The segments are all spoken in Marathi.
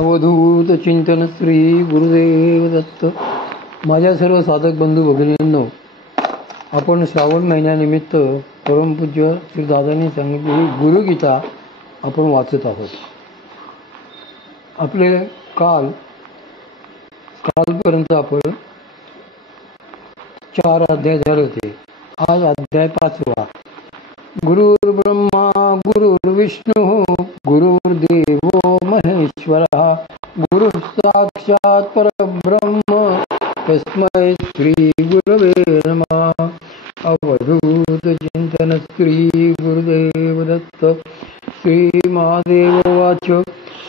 अवधूत चिंतन श्री गुरुदेव दत्त. माझ्या सर्व साधक बंधू भगिनींनो, आपण श्रावण महिन्यानिमित्त परमपूज्य श्री दादांनी सांगितलेली गुरुगीता आपण वाचत आहोत. आपले कालपर्यंत आपण 4 अध्याय झाले होते. आज अध्याय 5वा. गुरुर्ब्रह्मा गुरुर्विष्णू गुरुर्देवो महेश्वरः गुरुः साक्षात् परब्रह्म तस्मै श्री गुरवे नमः. अवधूत चिंतन श्री गुरुदेव दत्त. श्री महादेव वाच.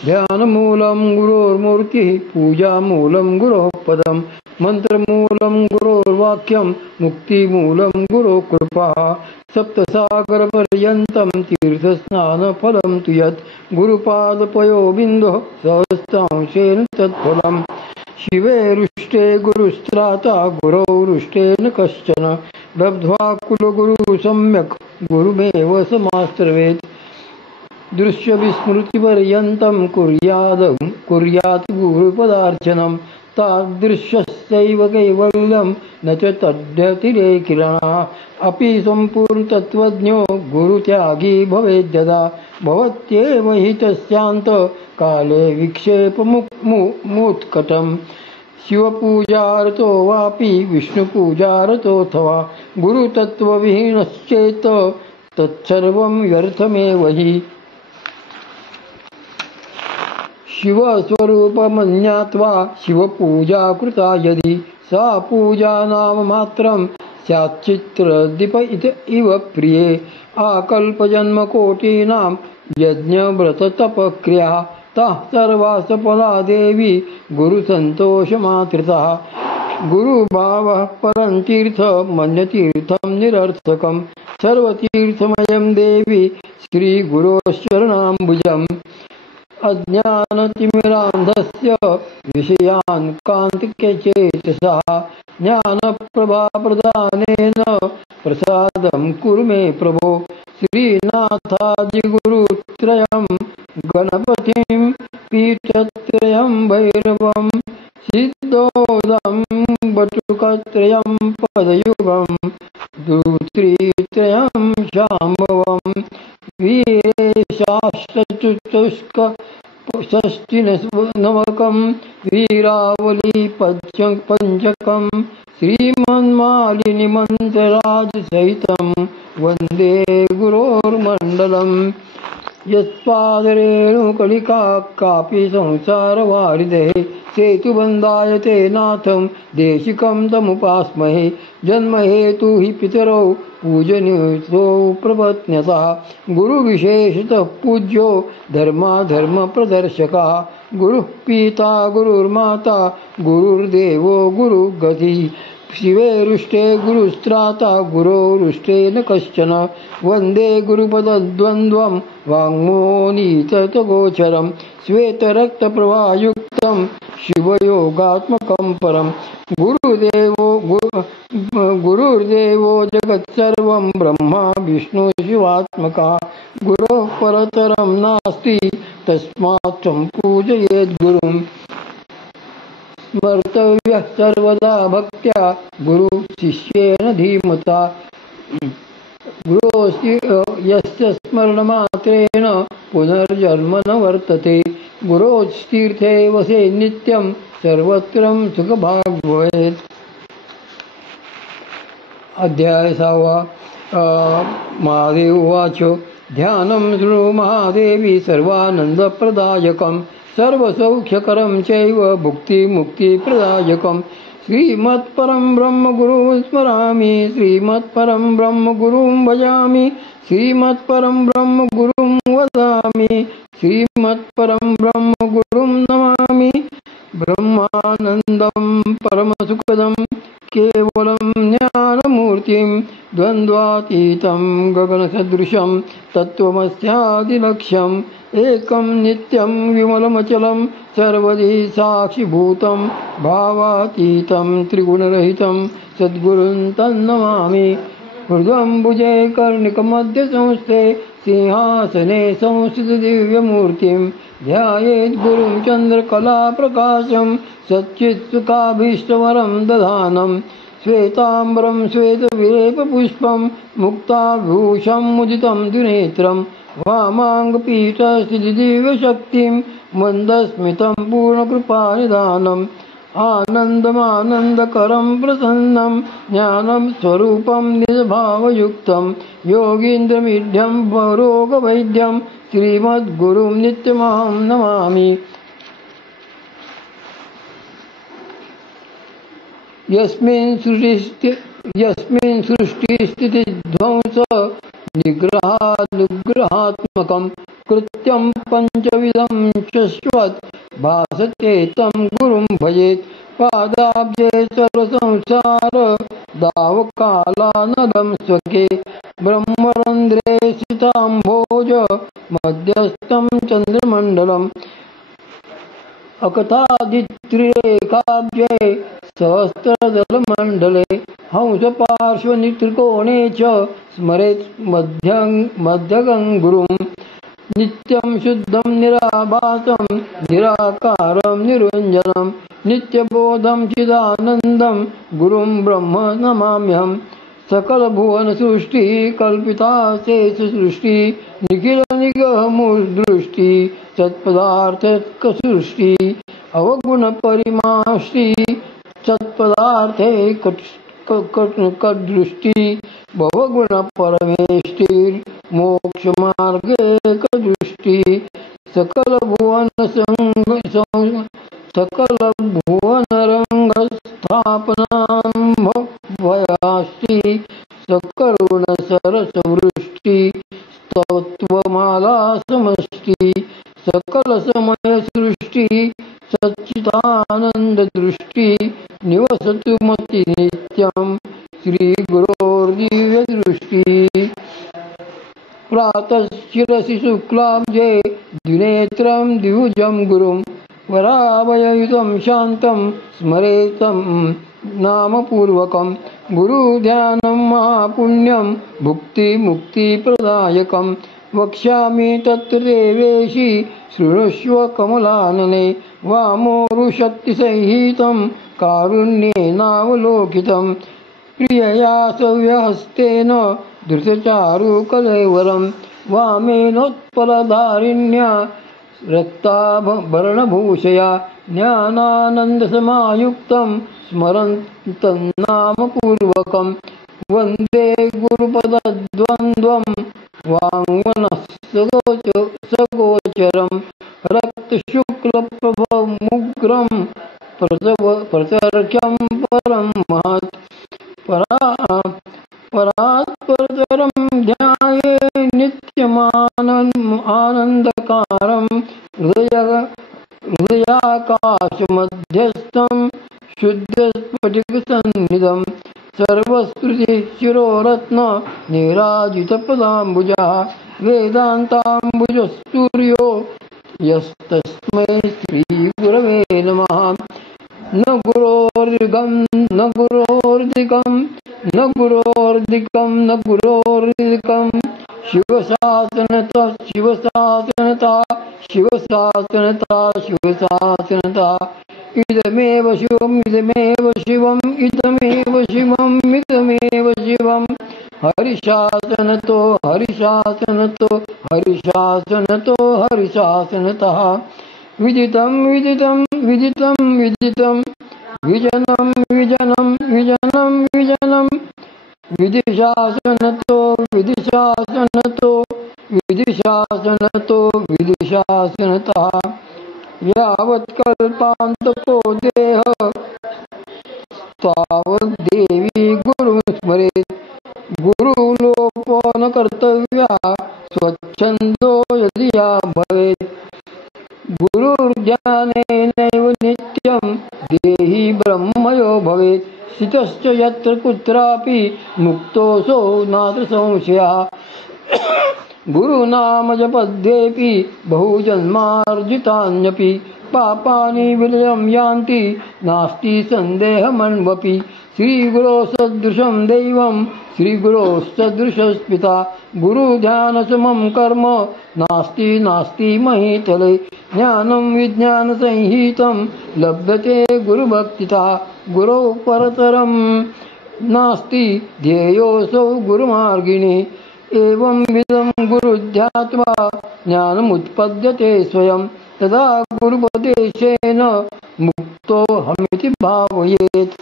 ध्यानमूलं गुरोर्मूर्तिः पूजामूलं गुरोः पदं मंत्रमूलं गुरोर्वाक्यं मुक्तिमूलं गुरो कृपा. सप्तसागरपर्यन्तं तीर्थस्नानफलं तु यत् गुरुपादपयोबिन्दोः सहस्रांशेन तत्फलम्. शिवे रुष्टे गुरुस्त्राता गुरौ रुष्टेन कश्चन लब्ध्वा कुलगुरु सम्यक् गुरुमेव समाश्रयेत्. दृश्यविस्मृतिपर्यन्तं कुर्यात् गुरुपदार्चनं तादृशस्यैव कैवल्यं न च तद्व्यतिरेकिणः. अपि सम्पूर्णतत्त्वज्ञो गुरुत्यागी भवेद्यदा भवत्येव हि तस्यान्त काले विक्षेपमुत्कटम्. शिवपूजारतो वापि विष्णुपूजारतोऽथवा गुरुतत्त्वविहीनश्चेत् तत्सर्वं व्यर्थमेव हि. शिवस्वरूपमज्ञात्वा शिवपूजा कृता यदि सा पूजा नाम मात्रं स्याच्चित्रदीप इव प्रिये. आकल्पजन्मकोटीनां यज्ञव्रततपक्रिया ताः सर्वा सफला देवी गुरुसन्तोषमात्रितः. गुरुभावः परं तीर्थ मन्यतीर्थं निरर्थकं सर्वतीर्थमयं देवी श्रीगुरोश्चरणाम्बुजम्. अज्ञानतिमिरान्धस्य विषयान् कान्तिकचेतसः ज्ञानप्रभाप्रदानेन प्रसादं कुरु मे प्रभो. श्रीनाथादिगुरुत्रयं गणपतिं पीठत्रयं भैरवं सिद्धौघं बटुकत्रयं पदयुगं दूत्रीत्रयं शाम्भवं वीरेशाष्टचतुष्क षष्टिनवकं वीरावली पञ्चकं श्रीमन्मालिनीमन्त्रराजसहितं वन्दे गुरोर्मण्डलम्. यत्पादरेणुकलिका कापि संसारवारिधे सेतुबन्धाय ते नाथं देशिकं तमुपास्महे. जन्महेतु हि पितरौ पूजनीयो प्रपत्न्यतः गुरुविशेषतः पूज्यो धर्माधर्मप्रदर्शकः. गुरुः पिता गुरुर्माता गुरुर्देवो गुरुर्गतिः. शिवे रुष्टे गुरुस्त्राता गुरो रुष्टेन कश्चन वन्दे गुरुपदद्वन्द्वं वाङ्मोनीततगोचरं. श्वेतरक्तप्रवाहयुक्तं शिवयोगात्मकं परं. गुरुर्देवो जगत्सर्वं ब्रह्मा विष्णु शिवात्मकः. गुरोः परतरं नास्ति तस्मात् त्वं पूजयेद्गुरुम्. स्मर्तव्यः सर्वदा भक्त्या गुरु शिष्येन धीमता. गुरोऽस्ति यस्य स्मरणमात्रेण पुनर्जन्म न वर्तते. गुरोस्तीर्थे वसे नित्यं सर्वत्र सुखभाग् भवेत्. अध्याय 6. महादेव उवाच. ध्यानं शृणु महादेवी सर्वानन्दप्रदायकं सर्वसौख्यकरं चैव भुक्तिमुक्तिप्रदायकं. श्रीमत्परं ब्रह्म गुरुं स्मरामि श्रीमत्परं ब्रह्म गुरुं भजामि श्रीमत्परं ब्रह्म गुरुं वदामि श्रीमत्परं ब्रह्म गुरुं नमामि. ब्रह्मानन्दं परमसुखदं केवलं ज्ञानमूर्तिं द्वन्द्वातीतं गगनसदृशं तत्त्वमस्यादिलक्ष्यम्. एकं नित्यं विमलमचलं सर्वदि साक्षिभूतं भावातीतं त्रिगुणरहितं सद्गुरुं तन्नमामि. हृदम्बुजे कर्णिकमध्य संस्थे सिंहासने संस्थितदिव्यमूर्तिं ध्यायेत् गुरुं चन्द्रकलाप्रकाशं सच्चित्सुखाभीष्टवरं दधानं श्वेताम्बरं श्वेतविलेपपुष्पं मुक्ताभूषं मुदितं द्विनेत्रं वामाङ्गपीठस्थितिदिव्यशक्तिं मन्दस्मितं पूर्णकृपानिधानम् आनन्दमानन्दकरं प्रसन्नं ज्ञानं स्वरूपं निजभावयुक्तं योगीन्द्रमीढ्यं रोगवैद्यं श्रीमद्गुरुं नित्यमहं नमामि। यस्मिन् सृष्टिस्थितिध्वंस निग्रहात्मकं कृत्यं पञ्चविधं शश्वत् भासते तं गुरुं भजेत्। पादाब्जे सर्वसंसार दावकालानलं स्वके ब्रह्मरन्ध्रे स्थिताम्भोज मध्यस्थं चन्द्रमण्डलम् अकथादित्रिरेखाब्जे सहस्रदलमण्डले हंसपार्श्वनित्रिकोणे च स्मरेत् मध्यगं गुरुं नित्यं शुद्धं निराभासं निराकारं निरञ्जनं नित्यबोधं चिदानन्दं गुरुं ब्रह्म नमाम्यहम्। सकलभुवनसृष्टिः कल्पिता शेषसृष्टिः निखिलनिगमदृष्टि सत्पदार्थसृष्टिः अवगुणपरिमाष्टि सत्पदार्थे कदृष्टि भवगुणपरमेष्टिर्मोक्षमार्गे कदृष्टि सकलभुवनरङ्गस्थापनाम्भयाष्टि सकरुणसरसवृष्टि तत्त्वमाला समष्टि सकलसमयसृष्टि सच्चिदानन्ददृष्टि निवसतु मति नित्यं श्रीगुरोर्दिव्यदृष्टि। प्रातः शिरसि शुक्लाब्जे द्विनेत्रं द्विभुजं गुरुं वराभययुतं शान्तं स्मरेतं नामपूर्वकं गुरुध्यानं महापुण्यं भुक्तिमुक्तिप्रदायकं वक्ष्यामि तत्र देवेशि शृणुष्व कमलानने वामोरुशक्तिसंहितं कारुण्येनावलोकितं प्रियया सव्यहस्तेन धृतचारुकलेवरं वामेनोत्पलधारिण्या रक्ताभरणभूषया ज्ञानानन्दसमायुक्तं स्मरन्तन्नामपूर्वकं वन्दे गुरुपदद्वन्द्वं वाङ्मनःसगोचरं रक्तशुक्लप्रभमुग्रं प्रतर्क्यं परं महत् परात्परतरं ध्याये नित्यमानन्दकारं हृदयाकाशमध्यस्थं शुद्धस्फटिकसन्निधं सर्वश्रुतिशिरोरत्न नीराजितपदाम्बुजः वेदान्ताम्बुजस्तूर्यो यस्तस्मै श्रीगुरवे नमः। न गुरोर्दिगं न गुरोर्दिगं न गुरोर्दिगं न गुरोर्दिगं शिवशासनता शिवशासनता शिवशासनता शिवशासनता इदमेव शिवम् इदमेव शिवम् इदमेव शिवम् इदमेव शिवम् हरिशासनतो हरिशासनतो हरिशासनतो हरिशासनतः विदितं विदितं विदितं विदितं विजनं विजनं विजनं विजनं विधिशासनतो विधिशासनतो विधिशासनतो विधिशासनतः यावत्कल्पान्तको देह तावद्देवी गुरुं स्मरेत् गुरुलोपो न कर्तव्या स्वच्छन्दो यदि या भवेत् गुरुर्ज्ञानेनैव नित्यं देहि ब्रह्मयो भवेत् स्थितश्च यत्र कुत्रापि मुक्तोऽसौ नात्र संशयः गुरुनामजपद्येऽपि बहुजन्मार्जितान्यपि पापानि विलयं यान्ति नास्ति सन्देहमन्वपि श्रीगुरो सदृशं दैवं श्रीगुरो सदृशस्पिता गुरुध्यानसमं कर्म नास्ति नास्ति महीतले ज्ञानं विज्ञानसंहितं लभ्यते गुरुभक्तिता गुरो परतरं नास्ति ध्येयोऽसौ गुरुमार्गिणि एवं विधं गुरुध्यात्वा ज्ञानमुत्पद्यते स्वयं तदा गुरुपदेशेन मुक्तोऽहमिति भावयेत्।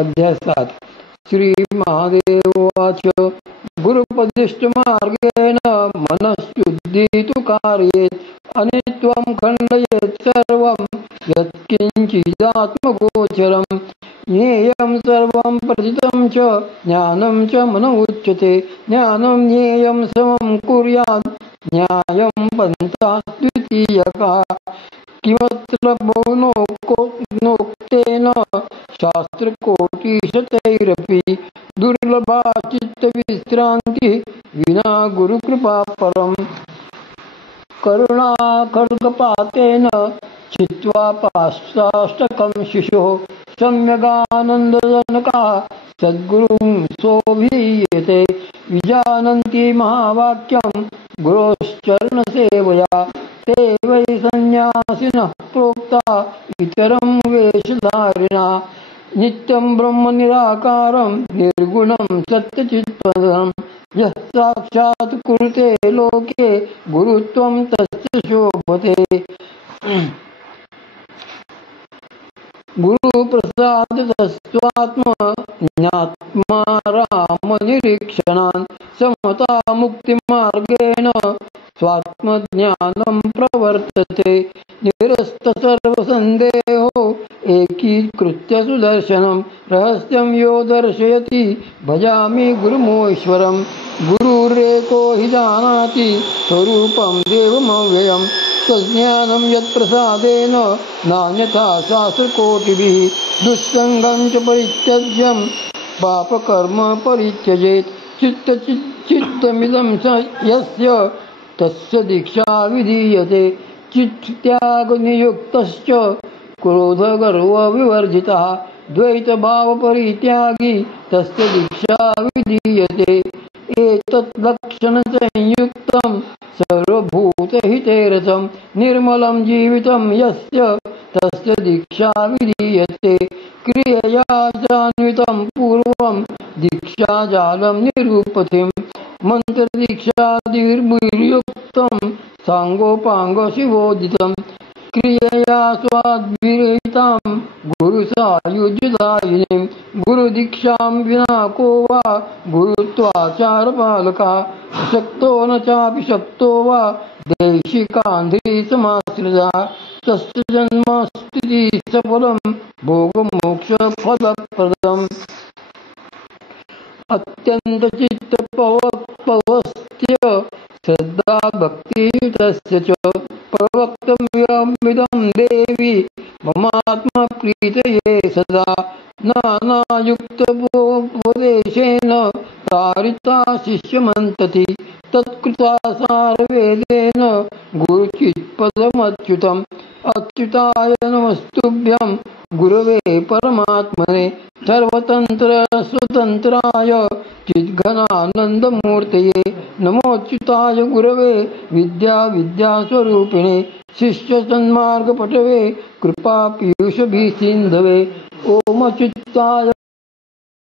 अध्याय 7 श्री महादेव उवाच गुरुपदिष्टमार्गेण मनःशुद्धिः कार्येत् अनित्वं खण्डयेत् सर्वं यत्किञ्चिदात्मगोचरं ज्ञेयं सर्वं प्रथितं च ज्ञानं च मन उच्यते ज्ञानं ज्ञेयं समं कुर्यात् न्यायं पन्था द्वितीयका किमत्र बहुनोक्तेन शास्त्रकोटिशतैरपि दुर्लभा चित्तविश्रान्तिः विना गुरुकृपा परम् करुणाखड्गपातेन छित्त्वा पाशाष्टकं शिशोः सम्यगानन्दजनकः सद्गुरुं सोऽभिधीयते विजानन्ति महावाक्यं गुरोश्चरणसेवया ते वै सन्न्यासिनः प्रोक्ता इतरं वेशधारिणा नित्यं ब्रह्म निराकारं निर्गुणं सत्यचित्पदं यः साक्षात् कुरुते लोके गुरुत्वं तस्य शोभते। गुरुप्रसादतस्त्वात्मज्ञात्मा रामनिरीक्षणान् समता मुक्तिमार्गेण स्वात्मज्ञानं प्रवर्तते निरस्तसर्वसन्देहो एकीकृत्य सुदर्शनं रहस्यं यो दर्शयति भजामि गुरुमोश्वरं गुरुरेको हि जानाति स्वरूपं देवमव्ययं तज्ज्ञानं यत्प्रसादेन नान्यथा शास्त्रकोटिभिः दुस्सङ्गं च परित्यज्यं पापकर्म परित्यजेत् चित्तमिदं यस्य तस्य दीक्षा विधीयते चित्त्यागनियुक्तश्च क्रोधगर्वविवर्जितः द्वैतभावपरित्यागी तस्य दीक्षा विधीयते एतत् लक्षणसंयुक्तं सर्वभूतहितेरतं निर्मलं जीवितं यस्य तस्य दीक्षा विधीयते क्रियया चान्वितं पूर्वं दीक्षाजालं निरूपतिं मन्त्रदीक्षादिर्युक्तं साङ्गोपाङ्गशिवोदितं क्रियया स्वाद्विरहितां गुरुसायुज्यदायिनीं गुरुदीक्षां विना को वा गुरुत्वाचारपालकः शक्तो न चापि शक्तो वा देशिकान्ध्रीसमाश्रिता तस्य जन्मस्थितिः सफलं भोगमोक्षफलप्रदम् अत्यन्तचित्तपवस्य श्रद्धा भक्तियुतस्य च प्रवक्तव्यमिदं देवी ममात्मप्रीतये सदा नानायुक्तोपदेशेन तारिता शिष्यमन्तति तत्कृता सारवेदेन गुरुचित्पदमच्युतम् अच्युताय नमस्तुभ्यं गुरवे परमात्मने सर्वतन्त्र स्वतन्त्राय चिद्घनानन्दमूर्तये नमोच्युताय गुरवे विद्यास्वरूपिणे शिष्यसन्मार्गपटवे कृपापीयूषभिसिन्धवे ओमच्युताय